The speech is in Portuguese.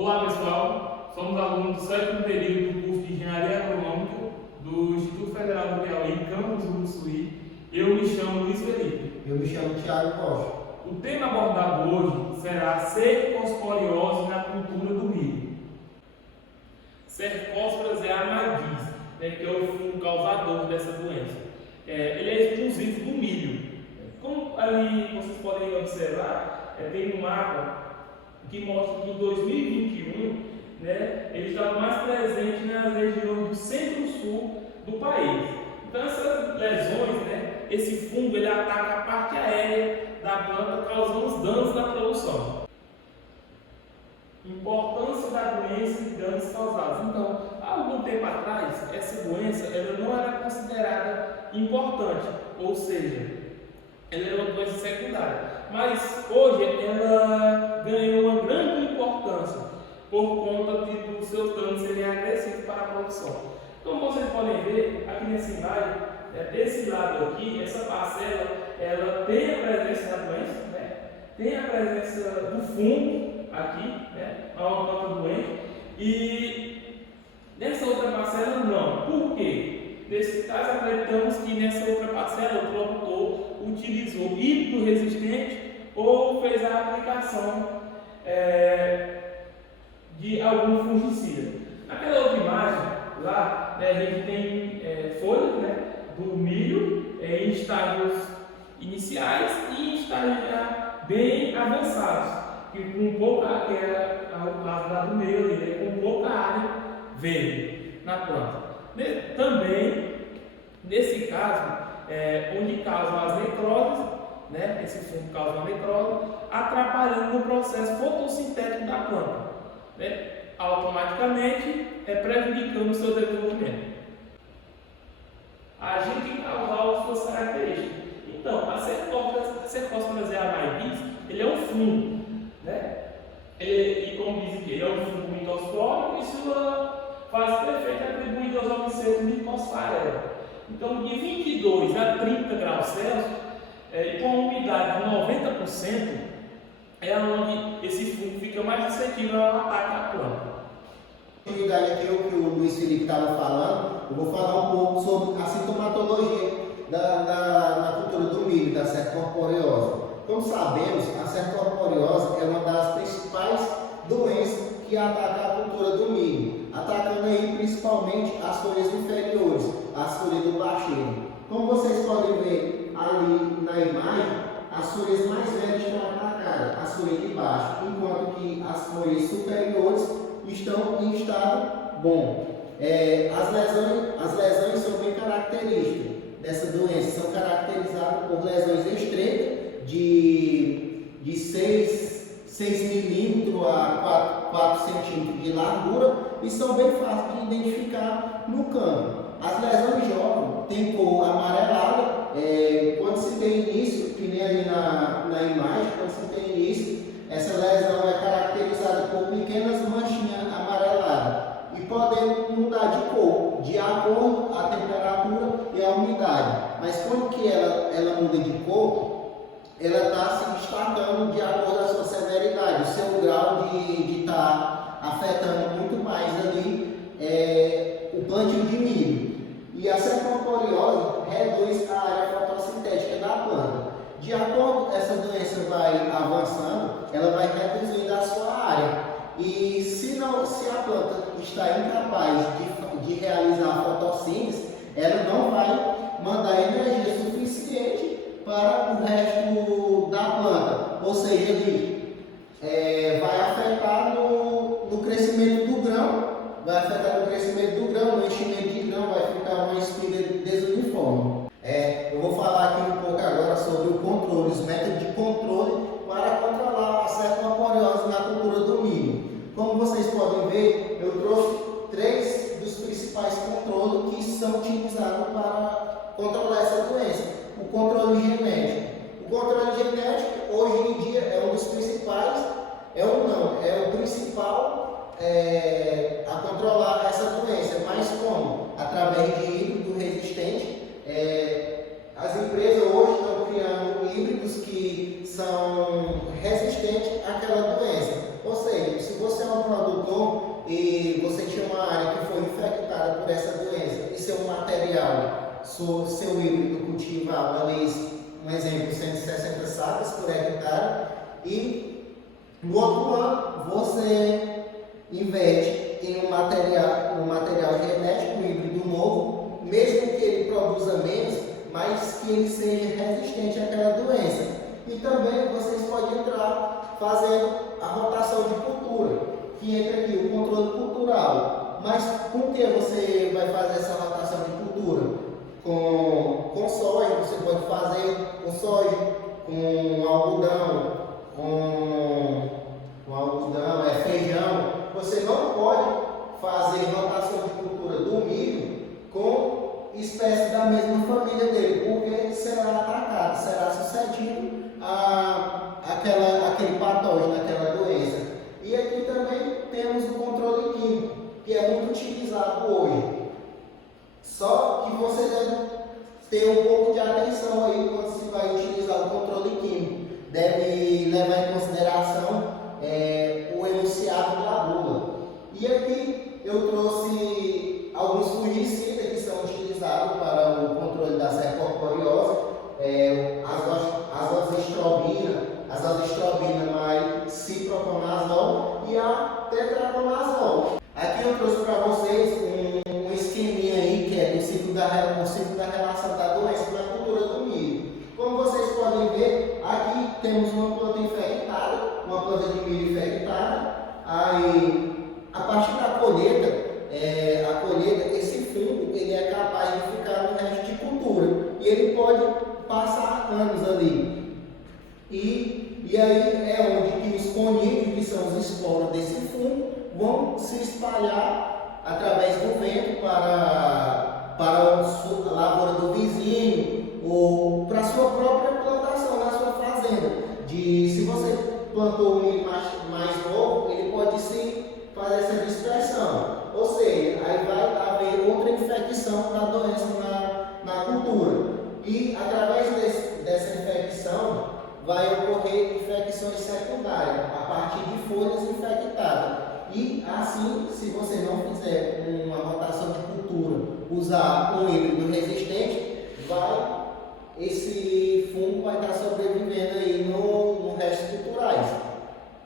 Olá pessoal, somos alunos do sétimo período do curso de Engenharia Agronômica do Instituto Federal do Piauí, campus Uruçuí. Eu me chamo Luiz Felipe. Eu me chamo Thiago Costa. O tema abordado hoje será cercosporiose na cultura do milho. Cercósporas é a raiz, que é o fungo causador dessa doença. Ele é exclusivo do milho. Como ali vocês podem observar, tem um mapa que mostra que em 2021 ele está mais presente nas regiões do centro-sul do país. Então essas lesões, esse fungo ele ataca a parte aérea da planta, causando os danos na produção. Importância da doença e danos causados. Então, há algum tempo atrás, essa doença ela não era considerada importante, ou seja, ela era uma doença secundária. Mas hoje ela ganhou uma grande importância por conta dos seus danos serem agressivos para a produção. Como vocês podem ver, aqui nessa imagem, desse lado aqui, essa parcela, ela tem a presença da doença, tem a presença do fungo aqui, a uma planta doente, e nessa outra parcela não. Por quê? Nesse caso, acreditamos que nessa outra parcela o produtor utilizou híbrido resistente ou fez a aplicação de algum fungicida. Naquela outra imagem, lá a gente tem folhas do milho em estágios iniciais e em estágios já bem avançados, com pouca, que era o caso lá do meio ali, com pouca área verde na planta. Também, nesse caso, onde causam as necroses, esse fungo causa uma necrose, atrapalhando no processo fotossintético da planta, automaticamente prejudicando o seu desenvolvimento. Agente causal suas características. Então, a Cercospora zeamyvis, ele é um fungo, e como diz aqui, ele é um fungo mitospórico e sua fase perfeita é atribuída aos homicetos Mycosphera. Então, de 22 a 30 graus Celsius, com a umidade de 90%, é onde esse fungo fica mais suscetível ao ataque à planta. Continuidade aqui o que o Luiz Felipe estava falando, eu vou falar um pouco sobre a sintomatologia na cultura do milho, da cercosporiose. Como sabemos, a cercosporiose é uma das principais doenças que ataca a cultura do milho, atacando aí principalmente as folhas inferiores, as folhas do bacheiro. Como vocês podem ver ali na imagem, as folhas mais velhas estão atacadas, as folhas de baixo, enquanto que as folhas superiores estão em estado bom. As lesões são bem características dessa doença, são caracterizadas por lesões estreitas de 6 milímetros a 4 centímetros de largura e são bem fáceis de identificar no campo. As lesões jovens têm cor amarelada, quando se tem início, que nem ali na imagem, quando se tem início, essa lesão é caracterizada por pequenas manchinhas amareladas e podem mudar de cor, de acordo com a temperatura e a umidade. Mas quando que ela muda de cor, ela está se destacando de acordo com a sua severidade, o seu grau de estar afetando muito mais ali o plantio de milho. E a cercosporiose reduz a área fotossintética da planta. De acordo com essa doença vai avançando, ela vai reduzindo a sua área. E se a planta está incapaz de realizar a fotossíntese, ela não vai mandar energia suficiente para o resto da planta. Ou seja, ele vai afetar no crescimento do grão, no enchimento de grão, vai ficar uma espiga desuniforme. Eu vou falar aqui um pouco agora sobre o controle, os métodos de controle para controlar a cercosporiose na cultura do milho. Como vocês podem ver, eu trouxe 3 dos principais controles que são utilizados para controlar essa doença. O controle genético. O controle genético, hoje em dia, é um dos principais, é o principal a controlar essa doença. Mas como? Através de híbrido resistente. As empresas hoje estão criando híbridos que são resistentes àquela doença. Ou seja, se você é um produtor material, seu híbrido cultiva um exemplo, 160 sacas por hectare, e no outro ano você investe em um material genético, um híbrido novo, mesmo que ele produza menos, mas que ele seja resistente àquela doença. E também vocês podem entrar fazendo a rotação de cultura, que entra aqui o controle cultural. Mas com que você vai fazer essa rotação de cultura? Com soja, você pode fazer com soja, com algodão, feijão. Você não pode fazer rotação de cultura do milho com espécies da mesma família dele, porque será atacado, será suscetível àquele patógeno, àquela doença. E aqui também temos o controle químico, que é muito utilizado hoje. Só que você deve ter um pouco de atenção aí quando se vai utilizar o controle químico. Deve levar em consideração o enunciado da bula. E aqui eu trouxe alguns fungicidas que são utilizados para o controle da cercosporiose, a azoxastrobina mais ciproconazol e a tetraconazol. Aqui eu trouxe para vocês um esqueminha aí que é do ciclo da relação da doença na cultura do milho. Como vocês podem ver, aqui temos uma planta infectada, uma planta de milho infectada. Aí, a partir da colheita, esse fungo ele é capaz de ficar no resto de cultura e ele pode passar anos ali. E aí é onde que os conídeos, que são os esporos desse fungo, vão se espalhar através do vento para a lavoura do vizinho ou para a sua própria plantação na sua fazenda. Se você plantou um milho mais novo, ele pode se fazer essa dispersão. Ou seja, aí vai haver outra infecção da doença na cultura. E através dessa infecção vai ocorrer infecções secundárias a partir de folhas infectadas. E assim, se você não fizer